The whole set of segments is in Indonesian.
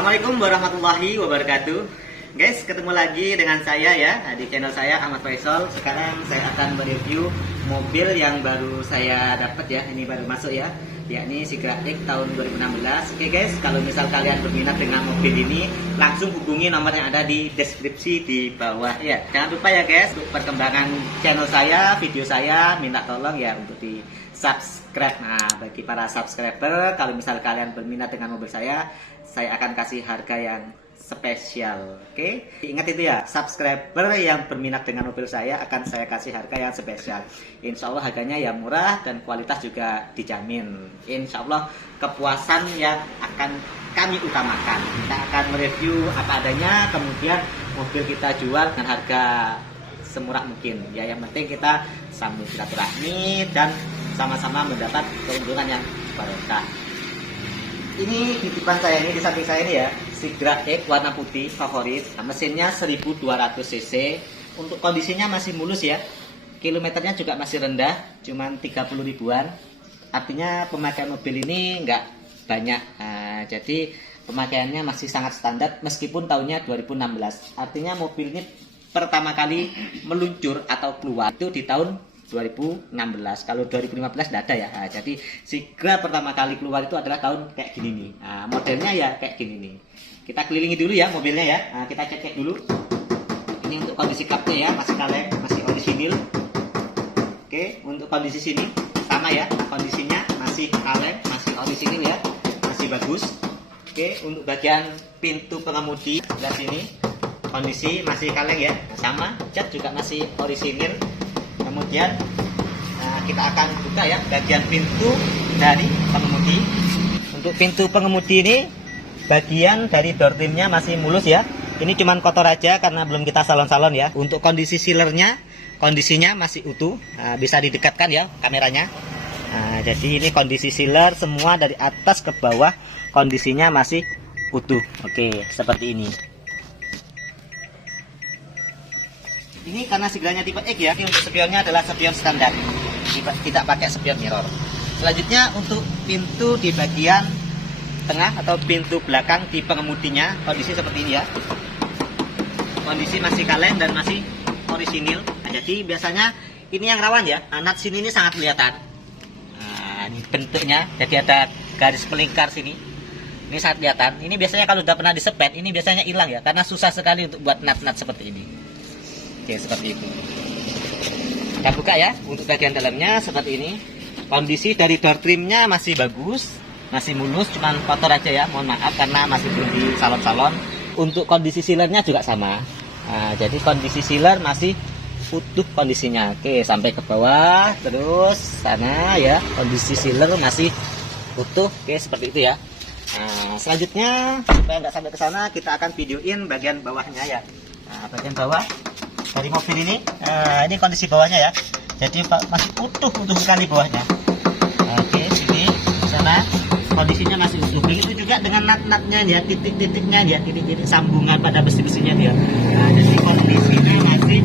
Assalamualaikum warahmatullahi wabarakatuh. Guys, ketemu lagi dengan saya ya di channel saya Ahmad Faisal. Sekarang saya akan mereview mobil yang baru saya dapat ya. Ini baru masuk ya, yakni Sigra X tahun 2016. Oke guys, kalau misal kalian berminat dengan mobil ini, langsung hubungi nomor yang ada di deskripsi di bawah ya. Jangan lupa ya guys, untuk perkembangan channel saya, video saya, minta tolong ya untuk di subscribe. Nah, bagi para subscriber, kalau misal kalian berminat dengan mobil saya akan kasih harga yang spesial. Oke, ingat itu ya, subscriber yang berminat dengan mobil saya akan saya kasih harga yang spesial. Insya Allah harganya ya murah dan kualitas juga dijamin. Insya Allah kepuasan yang akan kami utamakan. Kita akan mereview apa adanya, kemudian mobil kita jual dengan harga semurah mungkin ya. Yang penting kita sambung silaturahmi dan sama-sama mendapat keuntungan yang barokah. Ini titipan saya ini, di samping saya ini ya, Sigra X warna putih favorit. Nah, mesinnya 1200 cc. Untuk kondisinya masih mulus ya. Kilometernya juga masih rendah, cuman 30 ribuan. Artinya pemakaian mobil ini nggak banyak. Nah, jadi pemakaiannya masih sangat standar meskipun tahunnya 2016. Artinya mobil ini pertama kali meluncur atau keluar itu di tahun 2016. Kalau 2015 tidak ada ya. Nah, jadi Sigra pertama kali keluar itu adalah tahun kayak gini nih. Nah, modelnya ya kayak gini nih. Kita kelilingi dulu ya mobilnya ya. Nah, kita cek dulu. Ini untuk kondisi kapnya ya, masih kaleng, masih orisinil. Oke, untuk kondisi sini sama ya. Kondisinya masih kaleng, masih orisinil ya, masih bagus. Oke, untuk bagian pintu pengemudi sebelah sini kondisi masih kaleng ya, sama. Cat juga masih orisinil. Kemudian kita akan buka ya bagian pintu dari pengemudi. Untuk pintu pengemudi ini bagian dari door trimnya masih mulus ya. Ini cuman kotor aja karena belum kita salon-salon ya. Untuk kondisi sealernya, kondisinya masih utuh. Nah, bisa didekatkan ya kameranya. Nah, jadi ini kondisi sealer semua dari atas ke bawah kondisinya masih utuh. Oke, seperti ini. Ini karena Sigranya tipe X ya. Ini untuk spionnya adalah spion standar, tidak pakai spion mirror. Selanjutnya untuk pintu di bagian tengah atau pintu belakang di pengemudinya kondisi seperti ini ya. Kondisi masih kaleng dan masih orisinil. Nah, jadi biasanya ini yang rawan ya. Nat sini ini sangat kelihatan. Nah, ini bentuknya. Jadi ada garis melingkar sini. Ini sangat kelihatan. Ini biasanya kalau sudah pernah disepet, ini biasanya hilang ya. Karena susah sekali untuk buat nat-nat seperti ini. Oke, seperti itu. Kita buka ya. Untuk bagian dalamnya seperti ini. Kondisi dari door trimnya masih bagus, masih mulus, cuman kotor aja ya. Mohon maaf karena masih belum di salon-salon. Untuk kondisi sealernya juga sama. Nah, jadi kondisi sealer masih utuh kondisinya. Oke, sampai ke bawah, terus sana ya. Kondisi sealer masih utuh. Oke, seperti itu ya. Nah, selanjutnya supaya nggak sampai ke sana, kita akan videoin bagian bawahnya ya. Nah, bagian bawah dari mobil ini kondisi bawahnya ya. Jadi masih utuh sekali bawahnya. Oke, sini sana kondisinya masih utuh. Begitu juga dengan nat-natnya ya, titik-titiknya ya, titik-titik sambungan pada besi-besinya dia. Nah, jadi kondisinya masih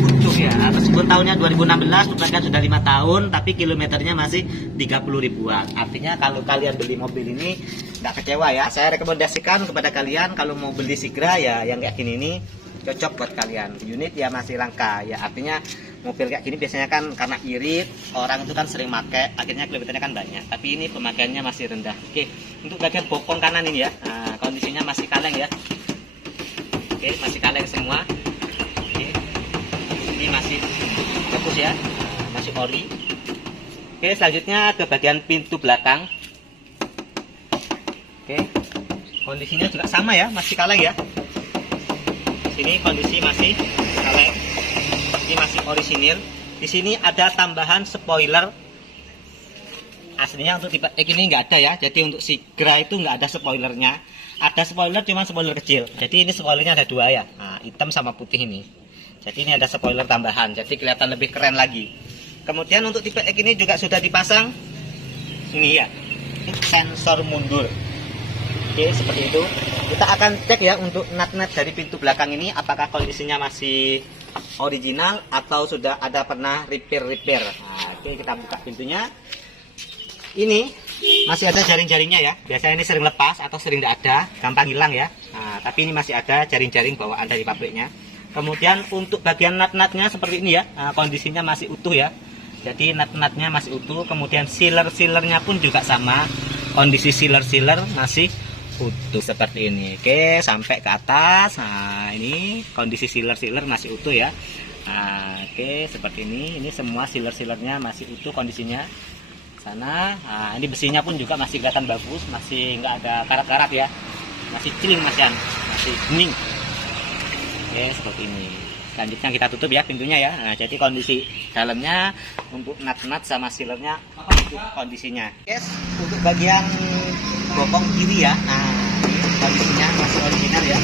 utuh ya. Meskipun tahunnya 2016, bukan sudah 5 tahun, tapi kilometernya masih 30 ribuan. Artinya kalau kalian beli mobil ini nggak kecewa ya. Saya rekomendasikan kepada kalian kalau mau beli Sigra ya yang kayak gini nih cocok buat kalian. Unit ya masih langka ya, artinya mobil kayak gini biasanya kan karena irit orang itu kan sering pakai, akhirnya kilometernya kan banyak, tapi ini pemakaiannya masih rendah. Oke, untuk bagian bokong kanan ini ya, nah, kondisinya masih kaleng ya. Oke, masih kaleng semua. Oke, ini masih bagus ya, masih ori. Oke, selanjutnya ke bagian pintu belakang. Oke, kondisinya juga sama ya, masih kaleng ya. Sini kondisi masih kaleng, ini masih orisinil. Di sini ada tambahan spoiler. Aslinya untuk tipe X ini nggak ada ya. Jadi untuk Sigra itu nggak ada spoilernya. Ada spoiler, cuma spoiler kecil. Jadi ini spoilernya ada 2 ya. Nah, hitam sama putih ini. Jadi ini ada spoiler tambahan. Jadi kelihatan lebih keren lagi. Kemudian untuk tipe X ini juga sudah dipasang ini ya, sensor mundur. Oke, seperti itu. Kita akan cek ya untuk nat-nat dari pintu belakang ini apakah kondisinya masih original atau sudah ada pernah repair. Nah, oke, kita buka pintunya. Ini masih ada jaring-jaringnya ya. Biasanya ini sering lepas atau sering tidak ada, gampang hilang ya. Nah, tapi ini masih ada jaring-jaring bawaan dari pabriknya. Kemudian untuk bagian nut-nutnya seperti ini ya, kondisinya masih utuh ya. Jadi nut-nutnya masih utuh. Kemudian sealer-sealernya pun juga sama, kondisi sealer-sealer masih utuh seperti ini. Oke, sampai ke atas. Nah, ini kondisi sealer-sealer masih utuh ya. Nah, oke, seperti ini. Ini semua sealer-sealernya masih utuh kondisinya. Sana, nah, ini besinya pun juga masih kelihatan bagus, masih nggak ada karat-karat ya, masih clean masih bening. Oke, seperti ini. Selanjutnya kita tutup ya pintunya ya. Nah, jadi kondisi dalamnya untuk nut-nut sama sealernya itu kondisinya. Guys, untuk bagian bokong kiri ya. Nah, ini kondisinya masih original ya.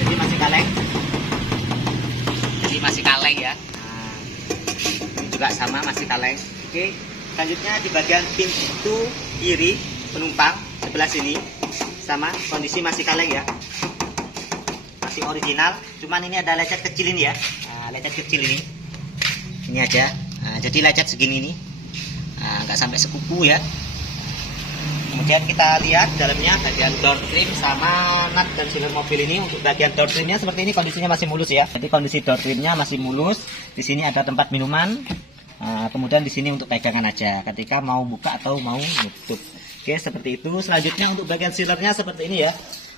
Jadi masih kaleng. Ya. Nah, ini juga sama masih kaleng. Oke, selanjutnya di bagian pintu kiri penumpang sebelah sini sama kondisi masih kaleng ya, masih original. Cuman ini ada lecet kecil ini ya, lecet kecil ini aja. Nah, jadi lecet segini ini, nggak sampai sekuku ya. Kemudian kita lihat dalamnya bagian door trim sama nut dan sealer mobil ini. Untuk bagian door trimnya seperti ini, kondisinya masih mulus ya. Jadi kondisi door trimnya masih mulus. Di sini ada tempat minuman. Kemudian di sini untuk pegangan aja ketika mau buka atau mau nutup. Oke, seperti itu. Selanjutnya untuk bagian sealernya seperti ini ya,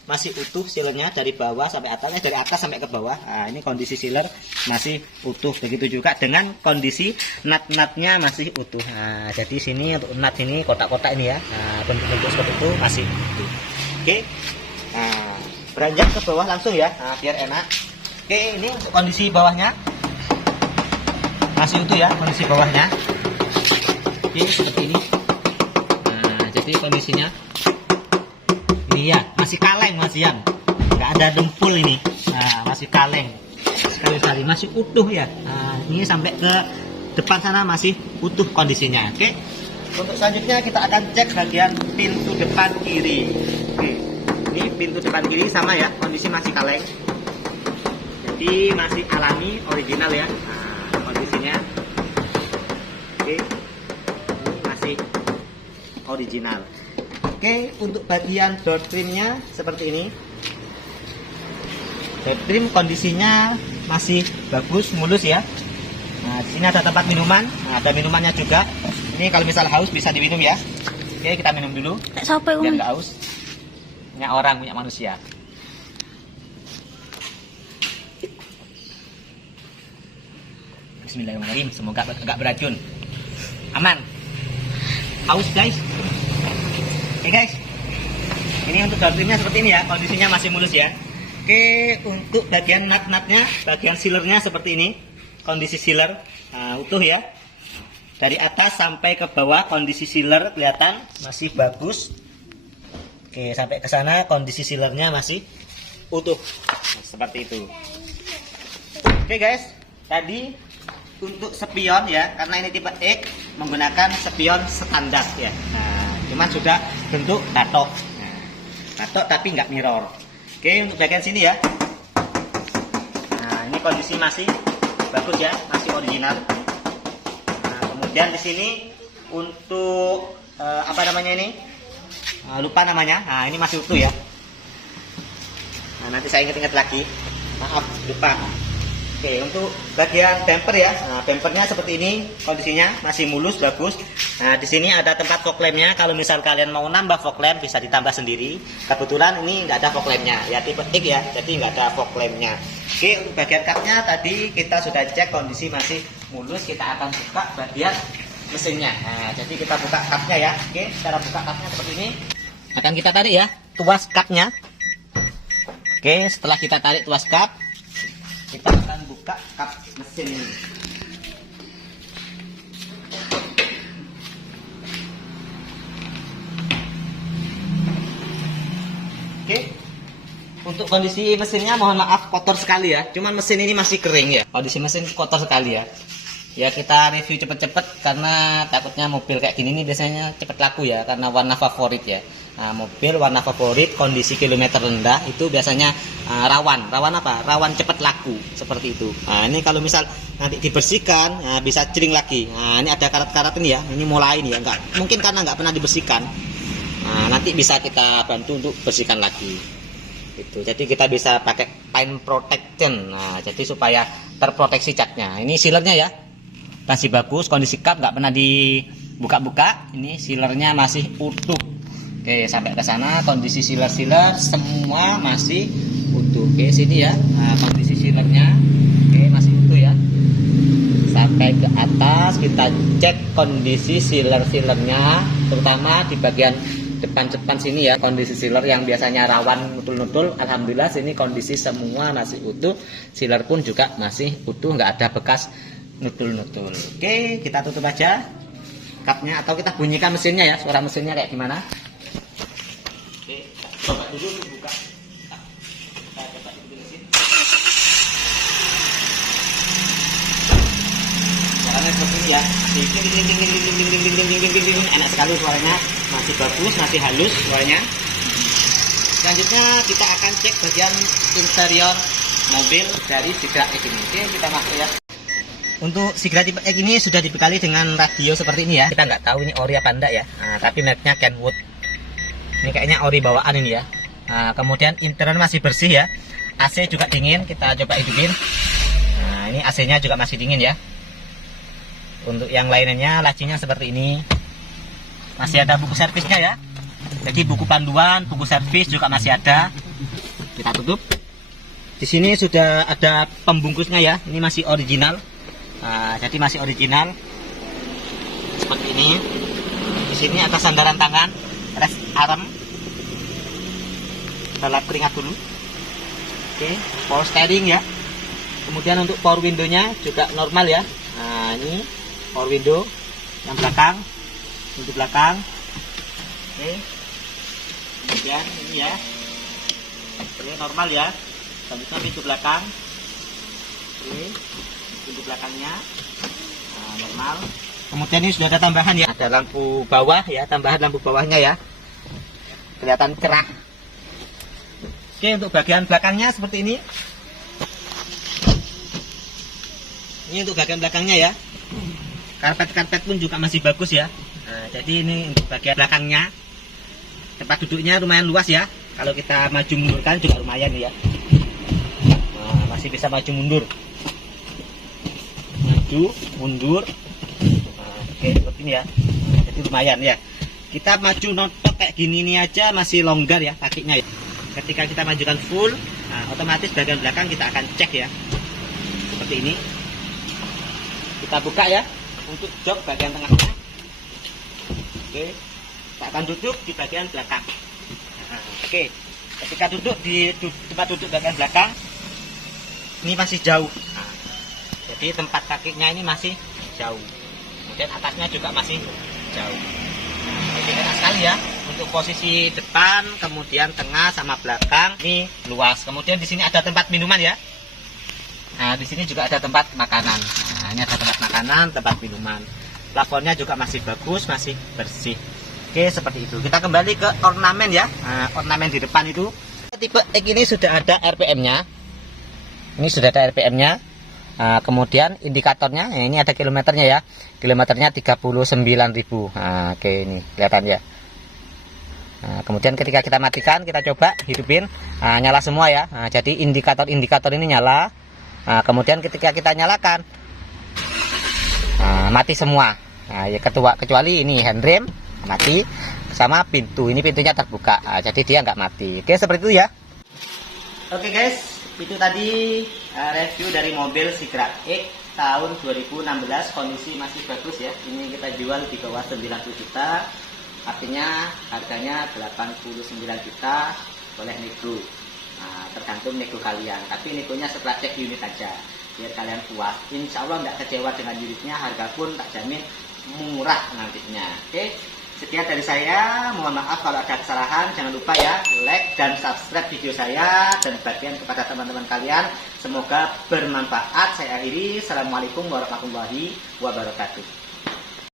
masih utuh sealernya dari bawah sampai atasnya, dari atas sampai ke bawah. Nah, ini kondisi sealer masih utuh. Begitu juga dengan kondisi nut-nutnya masih utuh. Nah, jadi sini untuk nut ini kotak-kotak ini ya, bentuk-bentuk seperti itu masih utuh. Oke, nah, beranjak ke bawah langsung ya, biar enak. Oke, ini untuk kondisi bawahnya masih utuh ya, kondisi bawahnya. Oke, seperti ini. Nah, jadi kondisinya ini ya, masih kaleng masih yang nggak ada dempul ini. Nah, masih kaleng sekali-kali, masih utuh ya. Nah, ini sampai ke depan sana masih utuh kondisinya. Oke, untuk selanjutnya kita akan cek bagian pintu depan kiri. Oke, ini pintu depan kiri sama ya, kondisi masih kaleng, jadi masih alami original ya. Nah, kondisinya oke, ini masih original. Oke, untuk bagian door trimnya seperti ini. Door trim kondisinya masih bagus, mulus ya. Nah, di sini ada tempat minuman. Nah, ada minumannya juga. Ini kalau misal haus bisa diminum ya. Oke, kita minum dulu. Biar nggak haus. Punya orang, punya manusia. Bismillahirrahmanirrahim. Semoga nggak beracun. Aman. Haus guys. Oke guys, ini untuk door trimnya seperti ini ya, kondisinya masih mulus ya. Oke, untuk bagian nut-nutnya, bagian sealernya seperti ini, kondisi sealer utuh ya. Dari atas sampai ke bawah kondisi sealer kelihatan masih bagus. Oke, sampai ke sana kondisi sealernya masih utuh, seperti itu. Oke guys, tadi untuk spion ya, karena ini tipe X menggunakan spion standar ya. Cuman sudah bentuk datok. Nah, datok tapi nggak mirror. Oke, untuk bagian sini ya. Nah, ini kondisi masih bagus ya, masih original. Nah, kemudian di sini untuk apa namanya ini? Lupa namanya. Nah, ini masih utuh ya. Nah, nanti saya ingat-ingat lagi. Maaf, lupa. Oke, untuk bagian bumper ya. Nah, bumpernya seperti ini, kondisinya masih mulus, bagus. Nah, di sini ada tempat fog lampnya. Kalau misal kalian mau nambah fog lamp bisa ditambah sendiri. Kebetulan ini nggak ada fog lampnya, ya tipe X ya, jadi nggak ada fog lampnya. Oke, untuk bagian kapnya tadi kita sudah cek kondisi masih mulus. Kita akan buka bagian mesinnya. Nah, jadi kita buka kapnya ya. Oke, cara buka kapnya seperti ini. Akan kita tarik ya, tuas kapnya. Oke, setelah kita tarik tuas kap, kita akan buka kap mesin ini. Oke, untuk kondisi mesinnya mohon maaf kotor sekali ya. Cuman mesin ini masih kering ya. Kondisi mesin kotor sekali ya. Ya kita review cepet-cepet karena takutnya mobil kayak gini nih biasanya cepet laku ya, karena warna favorit ya. Nah, mobil warna favorit kondisi kilometer rendah itu biasanya rawan apa? Rawan cepat laku seperti itu. Nah, ini kalau misal nanti dibersihkan bisa cering lagi. Nah, ini ada karat-karat ini ya. Ini mulai ini ya, enggak mungkin karena nggak pernah dibersihkan. Nah, nanti bisa kita bantu untuk bersihkan lagi. Itu. Jadi kita bisa pakai paint protection. Nah, jadi supaya terproteksi catnya. Ini sealernya ya. Masih bagus, kondisi kap nggak pernah dibuka-buka. Ini sealernya masih utuh. Oke, sampai ke sana kondisi sealer semua masih utuh. Oke, sini ya. Nah, kondisi sealernya oke masih utuh ya. Sampai ke atas kita cek kondisi sealernya, terutama di bagian depan sini ya, kondisi sealer yang biasanya rawan nutul-nutul. Alhamdulillah sini kondisi semua masih utuh. Sealer pun juga masih utuh, nggak ada bekas nutul-nutul. Oke, kita tutup aja kapnya atau kita bunyikan mesinnya ya, suara mesinnya kayak gimana. Oke, coba dulu buka. Kita coba dulu mesin. Suaranya seperti ini ya, enak sekali suaranya, masih bagus, masih halus suaranya. Selanjutnya kita akan cek bagian interior mobil dari Sigra X ini. Oke, kita masuk ya. Untuk Sigra tipe X ini sudah dibekali dengan radio seperti ini ya. Kita nggak tahu ini ori apa enggak ya. Nah, tapi mereknya Kenwood. Ini kayaknya ori bawaan ini ya. Nah, kemudian interior masih bersih ya. AC juga dingin. Kita coba hidupin. Nah, ini AC-nya juga masih dingin ya. Untuk yang lainnya lacinya seperti ini. Masih ada buku servisnya ya. Jadi buku panduan, buku servis juga masih ada. Kita tutup. Di sini sudah ada pembungkusnya ya. Ini masih original. Nah, jadi masih original seperti ini. Di sini ada sandaran tangan, rest arm. Kita lap keringat dulu. Oke, power steering ya. Kemudian untuk power window-nya juga normal ya. Nah, ini power window yang belakang, pintu belakang. Oke. Kemudian ini ya. Ini normal ya. Selanjutnya pintu belakang. Oke. Pintu belakangnya normal. Kemudian ini sudah ada tambahan ya, ada lampu bawah ya, tambahan lampu bawahnya ya, kelihatan cerah. Oke, untuk bagian belakangnya seperti ini. Ini untuk bagian belakangnya ya, karpet pun juga masih bagus ya. Nah, jadi ini untuk bagian belakangnya, tempat duduknya lumayan luas ya. Kalau kita maju mundurkan juga lumayan ya. Nah, masih bisa maju mundur. Mundur. Nah, oke, seperti ini ya. Nah, jadi lumayan ya. Kita maju notok kayak gini ini aja masih longgar ya kakinya ya. Ketika kita majukan full, nah, otomatis bagian belakang kita akan cek ya. Seperti ini. Kita buka ya untuk jok bagian tengahnya. Oke. Kita akan duduk di bagian belakang. Nah, oke. Ketika duduk di tempat duduk bagian belakang ini masih jauh. Nah, jadi tempat kakinya ini masih jauh. Kemudian atasnya juga masih jauh. Jadi enak sekali ya. Untuk posisi depan, kemudian tengah sama belakang ini luas. Kemudian di sini ada tempat minuman ya. Nah, di sini juga ada tempat makanan. Nah, ini ada tempat makanan, tempat minuman. Plafonnya juga masih bagus, masih bersih. Oke, seperti itu. Kita kembali ke ornamen ya. Nah, ornamen di depan itu. Tipe X ini sudah ada RPM-nya. Ini sudah ada RPM-nya. Nah, kemudian indikatornya, ini ada kilometernya ya. Kilometernya 39.000. Nah, oke, ini kelihatan ya. Nah, kemudian ketika kita matikan, kita coba hidupin. Nah, nyala semua ya. Nah, jadi indikator ini nyala. Nah, kemudian ketika kita nyalakan, nah, mati semua. Nah, ya kecuali ini handrem mati sama pintu. Ini pintunya terbuka. Nah, jadi dia nggak mati. Oke, seperti itu ya. Oke guys, itu tadi review dari mobil Sigra X tahun 2016. Kondisi masih bagus ya. Ini kita jual di bawah 90 juta. Artinya harganya 89 juta, boleh nego. Nah, tergantung nego kalian. Tapi negonya setelah cek unit aja, biar kalian puas. Insya Allah nggak kecewa dengan unitnya. Harga pun tak jamin murah nantinya. Oke, sekian dari saya. Mohon maaf kalau ada kesalahan. Jangan lupa ya like dan subscribe video saya dan bagian kepada teman-teman kalian. Semoga bermanfaat. Saya akhiri. Assalamualaikum warahmatullahi wabarakatuh.